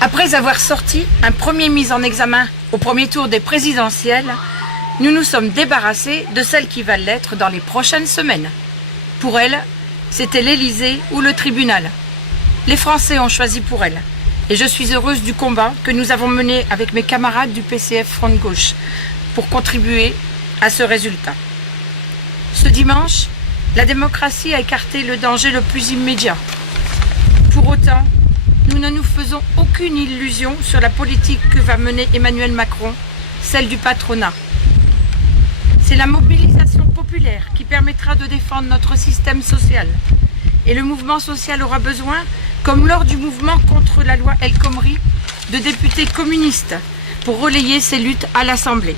Après avoir sorti un premier mise en examen au premier tour des présidentielles, nous nous sommes débarrassés de celles qui va l'être dans les prochaines semaines. Pour elle, c'était l'Élysée ou le tribunal. Les Français ont choisi pour elle. Et je suis heureuse du combat que nous avons mené avec mes camarades du PCF Front de Gauche pour contribuer à ce résultat. Ce dimanche, la démocratie a écarté le danger le plus immédiat. Pour autant, nous ne nous faisons aucune illusion sur la politique que va mener Emmanuel Macron, celle du patronat. C'est la mobilisation populaire qui permettra de défendre notre système social. Et le mouvement social aura besoin, comme lors du mouvement contre la loi El Khomri, de députés communistes pour relayer ces luttes à l'Assemblée.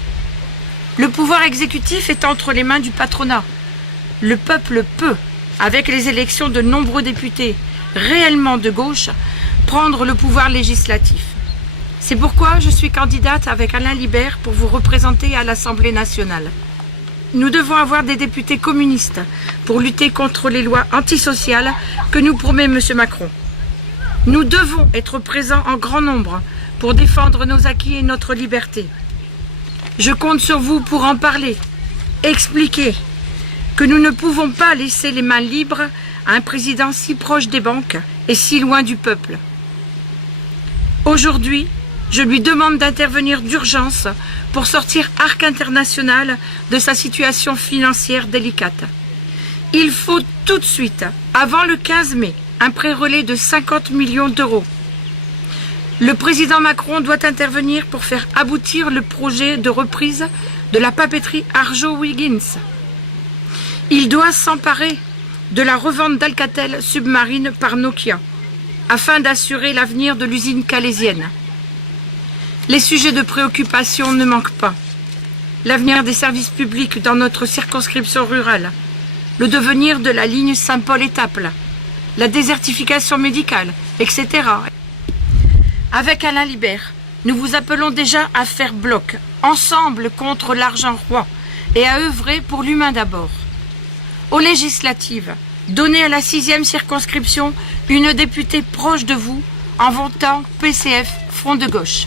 Le pouvoir exécutif est entre les mains du patronat. Le peuple peut, avec les élections de nombreux députés réellement de gauche, prendre le pouvoir législatif. C'est pourquoi je suis candidate avec Alain Libert pour vous représenter à l'Assemblée nationale. Nous devons avoir des députés communistes pour lutter contre les lois antisociales que nous promet M. Macron. Nous devons être présents en grand nombre pour défendre nos acquis et notre liberté. Je compte sur vous pour en parler, expliquer que nous ne pouvons pas laisser les mains libres à un président si proche des banques et si loin du peuple. Aujourd'hui, je lui demande d'intervenir d'urgence pour sortir Arc International de sa situation financière délicate. Il faut tout de suite, avant le 15 mai, un prêt-relais de 50 millions d'euros. Le président Macron doit intervenir pour faire aboutir le projet de reprise de la papeterie Arjowiggins. Il doit s'emparer de la revente d'Alcatel Submarine par Nokia, afin d'assurer l'avenir de l'usine calaisienne. Les sujets de préoccupation ne manquent pas. L'avenir des services publics dans notre circonscription rurale, le devenir de la ligne Saint-Paul-Étaples, la désertification médicale, etc. Avec Alain Libert, nous vous appelons déjà à faire bloc, ensemble contre l'argent roi, et à œuvrer pour l'humain d'abord. Aux législatives, donnez à la 6e circonscription une députée proche de vous en votant PCF Front de Gauche.